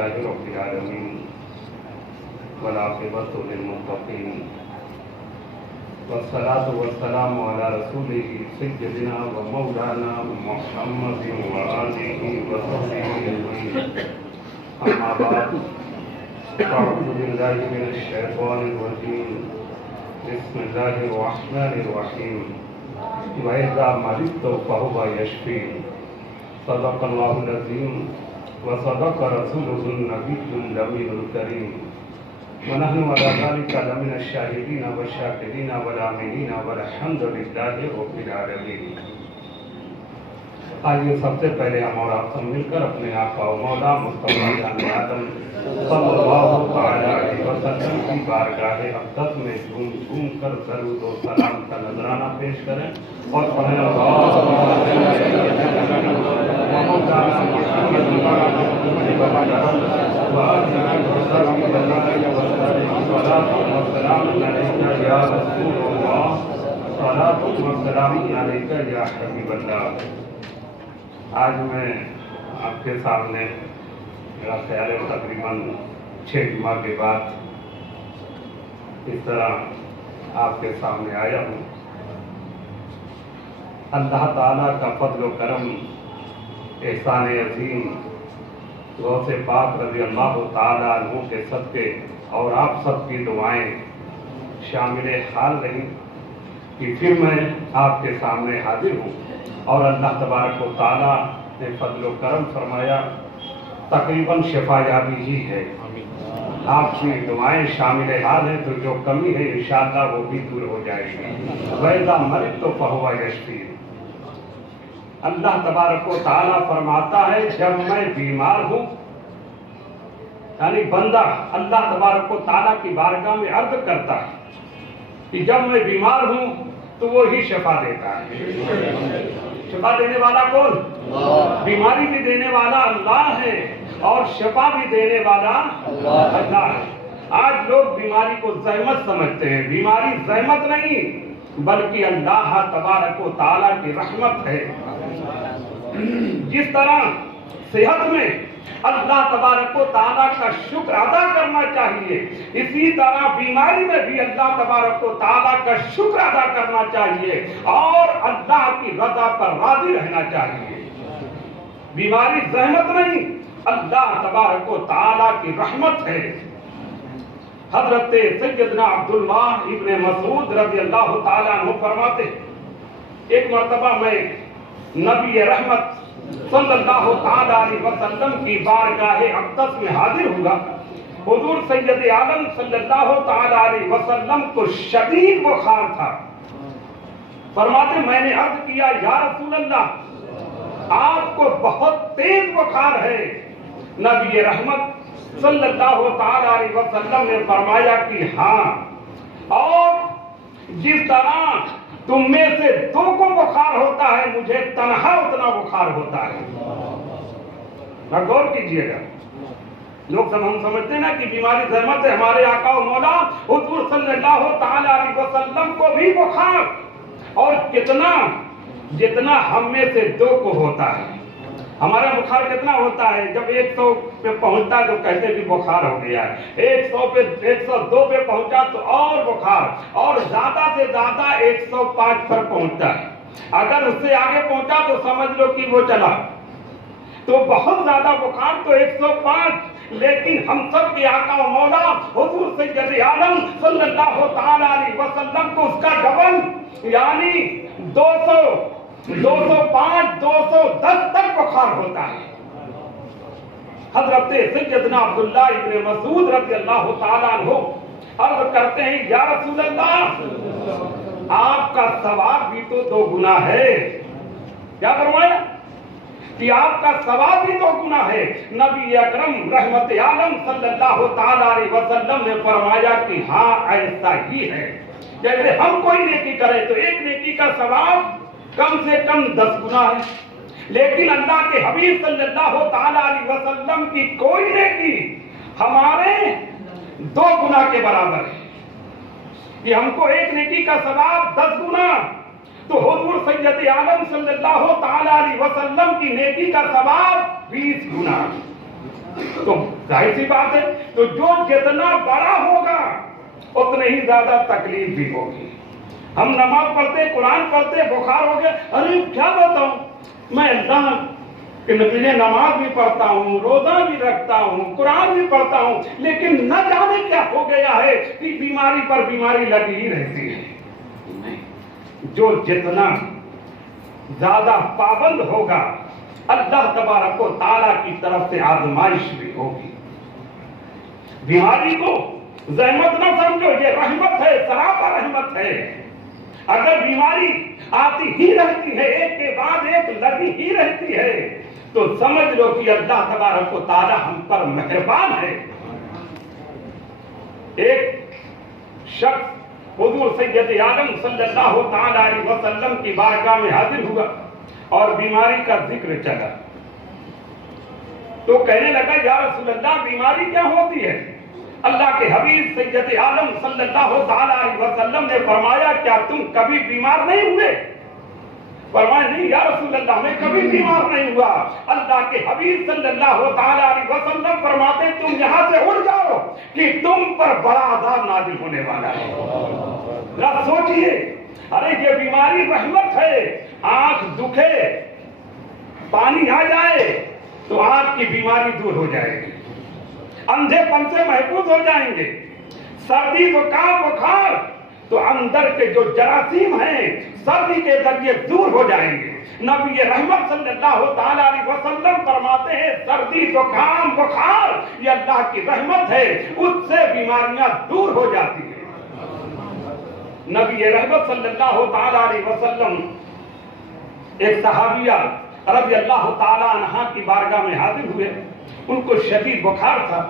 رب العالمين والعاقبة للمتقين والصلاة والسلام على رسوله سيدنا ومولانا محمد وآله وصحبه أجمعين. أما بعد فأعوذ بالله من الشيطان الرجيم. بسم الله الرحمن الرحيم. وإذا مرضت فهو يشفين. صدق الله العظيم وصدق رسوله النبي الأمين الكريم. ونحن على ذلك لمن الشاهدين والشاكرين والآمنين والحمد لله رب العالمين. آئیے سب سے پہلے ہم اور آپ سب مل کر اپنے آقا و مولا مصطفیٰ جان آدم صلی اللہ علیہ وسلم کی بارگاہ اقدس میں جھوم جھوم کر درود و سلام کا نذرانہ پیش کریں اور پڑھیں آج میں آپ کے سامنے میرا خیال ہے تقریباً 6 جمعہ کے بعد اس طرح آپ کے سامنے آیا ہوں. اللہ تعالیٰ کا فضل و کرم، احسان عظیم، غوث پاک رضی اللہ تعالیٰ عنہ کے صدقے اور آپ سب کی دعائیں شامل حال رہی کہ پھر میں آپ کے سامنے حاضر ہوں اور اللہ تبارک و تعالیٰ نے فضل و کرم فرمایا. تقریباً شفا یابی ہی ہے. آپ کی دعائیں شامل حال ہیں تو جو کمی ہے انشاءاللہ وہ بھی دور ہو جائے گی. وَإِذَا مَرِضْتُ فَهُوَ يَشْفِينِ. اللہ تبارک و تعالیٰ فرماتا ہے جب میں بیمار ہوں، یعنی بندہ اللہ تبارک و تعالیٰ کی بارگاہ میں عرض کرتا ہے کہ جب میں بیمار ہوں تو وہی شفا دیتا ہے. شفا دینے والا کون؟ بیماری بھی دینے والا اللہ ہے اور شفا بھی دینے والا اللہ ہے. آج لوگ بیماری کو زحمت سمجھتے ہیں. بیماری زحمت نہیں بلکہ اللہ تبارک و تعالیٰ کی رحمت ہے. جس طرح صحت میں اللہ تبارک و تعالیٰ کا شکر ادا کرنا چاہیے، اسی طرح بیماری میں بھی اللہ تبارک و تعالیٰ کا شکر ادا کرنا چاہیے اور اللہ کی رضا پر راضی رہنا چاہیے. بیماری زحمت نہیں، اللہ تبارک و تعالیٰ کی رحمت ہے. حضرت سیدنا عبداللہ ابن مسعود رضی اللہ تعالیٰ عنہ فرماتے ایک مرتبہ میں نبی رحمت صلی اللہ تعالیٰ علیہ وسلم کی بارگاہ اقدس میں حاضر ہوا. حضور سید عالم صلی اللہ تعالیٰ علیہ وسلم کو شدید بخار تھا. فرماتے میں نے عرض کیا یا رسول اللہ آپ کو بہت تیز بخار ہے. نبی رحمت صلی اللہ تعالیٰ علیہ وسلم نے فرمایا کہ ہاں، اور جس طرح تم میں سے 2 کو بخار ہوتا ہے مجھے تنہا اتنا بخار ہوتا ہے. غور کیجئے گا. لوگ ہم سمجھتے ہیں نا کہ بیماری زحمت ہے. ہمارے آقا و مولا حضور صلی اللہ تعالیٰ علیہ وسلم کو بھی بخار، اور کتنا جتنا ہم میں سے 2 کو ہوتا ہے. ہمارا بخار کتنا ہوتا ہے؟ جب 100 پہ پہنچتا تو کہتے ہیں کہ بخار ہو گیا ہے. 102 پہ پہنچا تو اور بخار، اور زیادہ سے زیادہ 105 پر پہنچتا ہے. اگر اس سے آگے پہنچا تو سمجھ لو کہ وہ چلا. تو بہت زیادہ بخار تو 105. لیکن ہم سب کے آقا و مولا حضور سید عالم صلی اللہ تعالیٰ علیہ وسلم کو اس کا ڈبل یعنی 200 205 210 تک بخار ہوتا ہے. حضرت سیدنا عبداللہ ابن مسعود رضی اللہ تعالیٰ عنہ عرض کرتے ہیں یا رسول اللہ آپ کا ثواب بھی تو 2 گنا ہے. کیا فرمایا کہ آپ کا ثواب بھی 2 گنا ہے. نبی اکرم رحمت عالم صلی اللہ تعالیٰ علیہ وسلم نے فرمایا کہ ہاں ایسا ہی ہے. جیسے ہم کوئی نیکی کریں تو ایک نیکی کا ثواب کم سے کم 10 گنا ہے، لیکن اللہ کے حبیب صلی اللہ تعالیٰ علیہ وسلم کی کوئی نیکی ہمارے 2 گنا کے برابر ہے. کہ ہم کو ایک نیکی کا ثواب 10 گنا تو حضور سید عالم صلی اللہ تعالیٰ علیہ وسلم کی نیکی کا ثواب 20 گنا. تو ظاہر سی بات ہے، تو جو جتنا بڑا ہوگا اتنے ہی زیادہ تکلیف بھی ہوگی. ہم نماز پڑھتے، قرآن پڑھتے، بخار ہو گیا، ارے کیا بتاؤں، میں اللہ کہ میں نماز بھی پڑھتا ہوں، روزہ بھی رکھتا ہوں، قرآن بھی پڑھتا ہوں، لیکن نہ جانے کیا ہو گیا ہے کہ بیماری پر بیماری لگی ہی رہتی ہے. جو جتنا زیادہ پابند ہوگا اللہ تبارک و تعالیٰ کی طرف سے آزمائش بھی ہوگی. بیماری کو زحمت نہ سمجھو، یہ رحمت ہے، سراپا رحمت ہے. اگر بیماری آتی ہی رہتی ہے، ایک کے بعد ایک لگی ہی رہتی ہے، تو سمجھ لو کہ اللہ تبارک و تعالی ہم پر مہربان ہے. ایک شخص حضور سید عالم صلی اللہ تعالی علیہ وسلم کی بارگاہ میں حاضر ہوا اور بیماری کا ذکر چلا. تو کہنے لگا یا رسول اللہ بیماری کیا ہوتی ہے؟ اللہ کے حبیب سید عالم صلی اللہ تعالی علیہ وسلم نے فرمایا کیا تم کبھی بیمار نہیں ہوئے؟ فرمایا نہیں یا رسول اللہ میں کبھی بیمار نہیں ہوا. اللہ کے حبیب صلی اللہ تعالی علیہ وسلم فرماتے تم یہاں سے اٹھ جاؤ کہ تم پر بڑا عذاب نازل ہونے والا ہے. ذرا سوچئے، ارے یہ بیماری رحمت ہے. آنکھ دکھے، پانی آ جائے تو آنکھ کی بیماری دور ہو جائے گی، اندھے پن سے محفوظ ہو جائیں گے. سردی زکام بخار تو اندر کے جو جراثیم ہیں سردی کے ذریعے دور ہو جائیں گے. نبی رحمت صلی اللہ تعالی علیہ وسلم فرماتے ہیں سردی زکام بخار یہ اللہ کی رحمت ہے، اس سے بیماریاں دور ہو جاتی ہیں. نبی رحمت صلی اللہ تعالی علیہ وسلم ایک صحابیہ رضی اللہ تعالی عنہا کی بارگاہ میں حاضر ہوئے. ان کو شدید بخار تھا.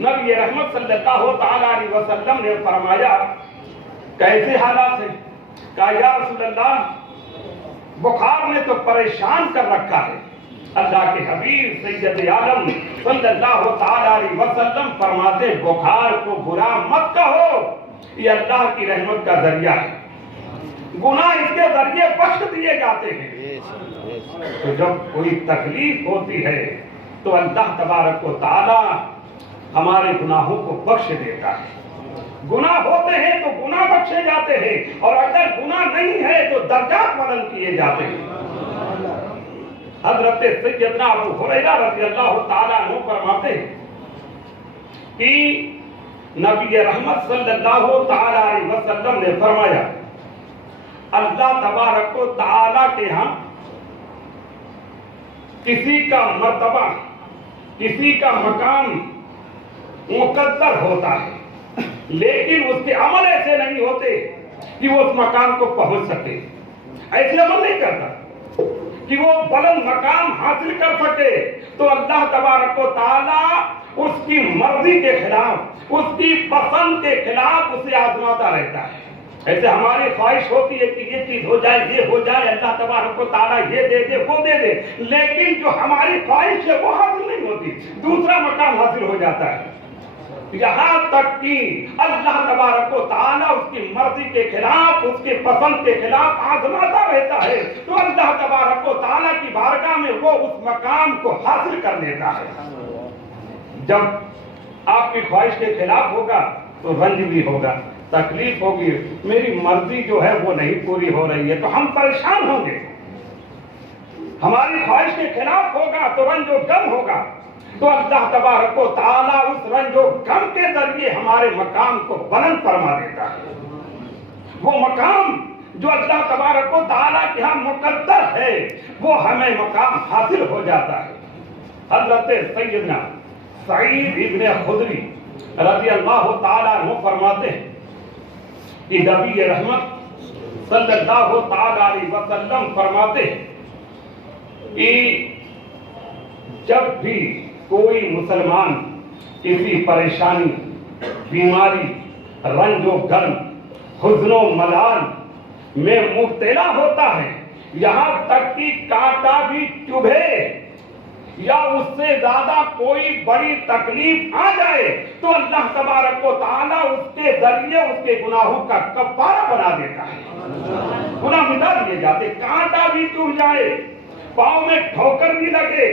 نبی رحمت صلی اللہ تعالی علیہ وسلم نے فرمایا کیسے حالات ہیں؟ کہا یا رسول اللہ بخار نے تو پریشان کر رکھا ہے. اللہ کے حبیب سید عالم صلی اللہ تعالی علیہ وسلم فرماتے بخار کو برا مت کہو، یہ اللہ کی رحمت کا ذریعہ ہے، گناہ اس کے ذریعے بخش دیے جاتے ہیں. تو جب کوئی تکلیف ہوتی ہے تو اللہ تبارک و تعالی ہمارے گناہوں کو بخش دیتا ہے. گناہ ہوتے ہیں تو گناہ بخشے جاتے ہیں، اور اگر گناہ نہیں ہے تو درجات بلند کیے جاتے ہیں. حضرت سیدنا ابو ہریرہ رضی اللہ تعالیٰ عنہ فرماتے ہیں کہ نبی رحمت صلی اللہ تعالیٰ علیہ وسلم نے فرمایا اللہ تبارک و تعالیٰ کے ہاں کسی کا مرتبہ، کسی کا مقام مقدر ہوتا ہے، لیکن اس کے عمل ایسے نہیں ہوتے کہ وہ اس مقام کو پہنچ سکے. ایسے عمل نہیں کرتا کہ وہ بلند مقام حاصل کر سکے. تو اللہ تبارک و تعالیٰ اس کی مرضی کے خلاف، اس کی پسند کے خلاف اسے آزماتا رہتا ہے. ایسے ہماری خواہش ہوتی ہے کہ یہ چیز ہو جائے، یہ ہو جائے، اللہ تبارک و تعالیٰ یہ دے دے، وہ دے دے، لیکن جو ہماری خواہش ہے وہ حاصل نہیں ہوتی، دوسرا مقام حاصل ہو جاتا ہے. یہاں تک کہ اللہ تبارک و تعالیٰ اس کی مرضی کے خلاف، اس کے پسند کے خلاف آزماتا رہتا ہے. تو اللہ تبارک و تعالیٰ کی بارگاہ میں وہ اس مقام کو حاصل کر لیتا ہے. جب آپ کی خواہش کے خلاف ہوگا تو رنج بھی ہوگا، تکلیف ہوگی، میری مرضی جو ہے وہ نہیں پوری ہو رہی ہے تو ہم پریشان ہوں گے. ہماری خواہش کے خلاف ہوگا تو رنج و غم ہوگا. تو اللہ تبارک و تعالیٰ اس رنج و غم کے ذریعے ہمارے مقام کو بلند فرما دیتا ہے. وہ مقام جو اللہ تبارک و تعالیٰ کے ہاں مقدر ہے وہ ہمیں مقام حاصل ہو جاتا ہے. حضرت سیدنا سعید ابن خدری رضی اللہ تعالیٰ عنہ فرماتے ہیں کہ نبی رحمت صلی اللہ تعالیٰ علیہ وسلم فرماتے ہیں کہ جب بھی کوئی مسلمان کسی پریشانی، بیماری، رنج و غم، حزن و ملال میں مبتلا ہوتا ہے، یہاں تک کہ کانٹا بھی چبھے یا اس سے زیادہ کوئی بڑی تکلیف آ جائے تو اللہ تبارک و تعالیٰ اس کے ذریعے اس کے گناہوں کا کفارہ بنا دیتا ہے. گناہ مٹا دیے جاتے. کانٹا بھی چبھ جائے، پاؤں میں ٹھوکر بھی لگے،